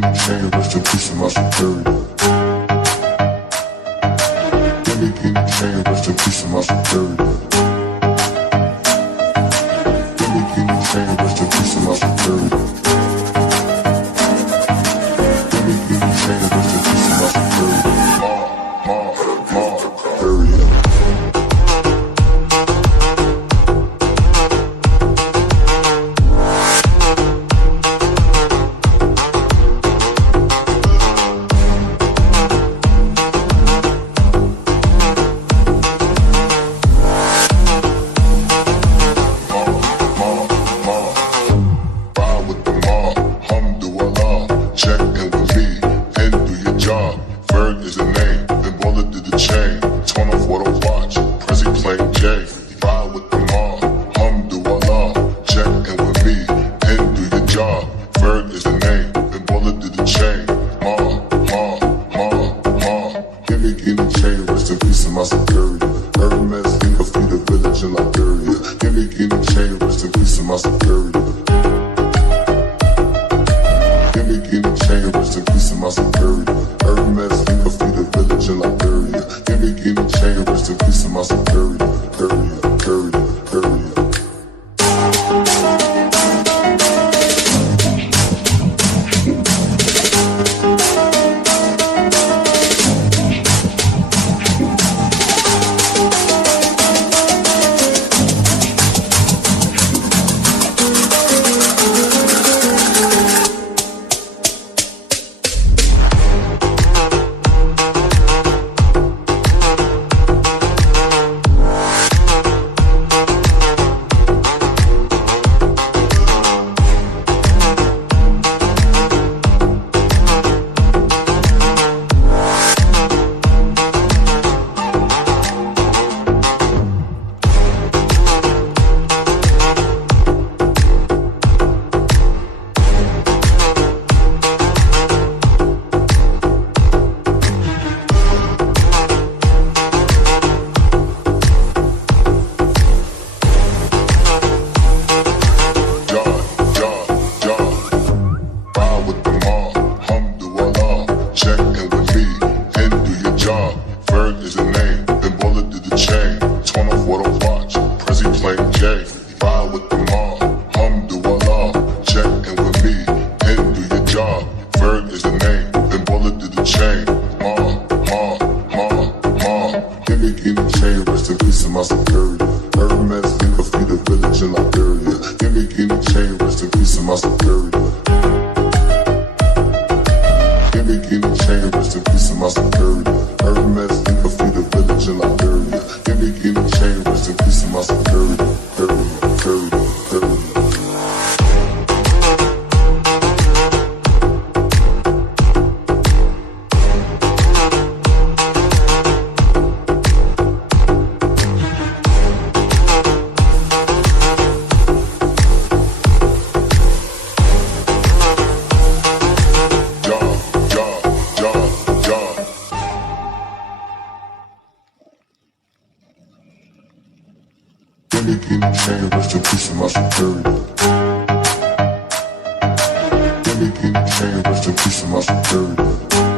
the chain, rest in peace of my security. Give me the chain, rest in peace of my security. Give me the chain, rest in peace of my security. Give me the chain, rest in peace of my security. Period. Give me the chain, rest in peace of my security.